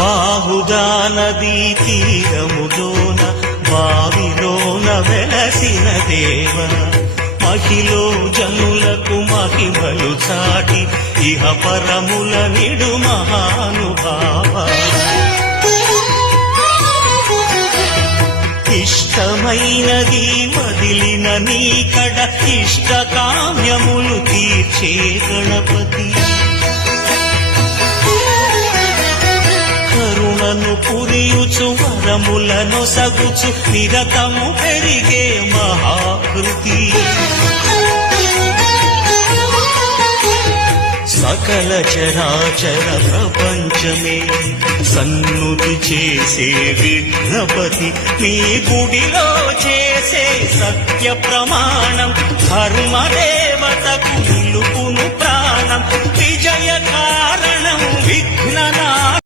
బాహుదా నదీ తీరములోన బావిలోన వెలసిన దేవ మహిలో జనులకు మహిమలు చాటి ఇహ పరముల నిడు మహానుభావ ఇష్టమైనది వదిలిన నీకడ ఇష్టకామ్యములు తీర్చే గణపతి కరుణను పురియుచు వరములను సగుచు నిరతము పెరిగే మహాకృతి సకల చరాచర ప్రపంచమే సన్నుతి చేసే విఘ్నపతి నీ గుడిలో చేసే సత్య ప్రమాణం ధర్మదేవతకు నిలుపును ప్రాణం విజయకార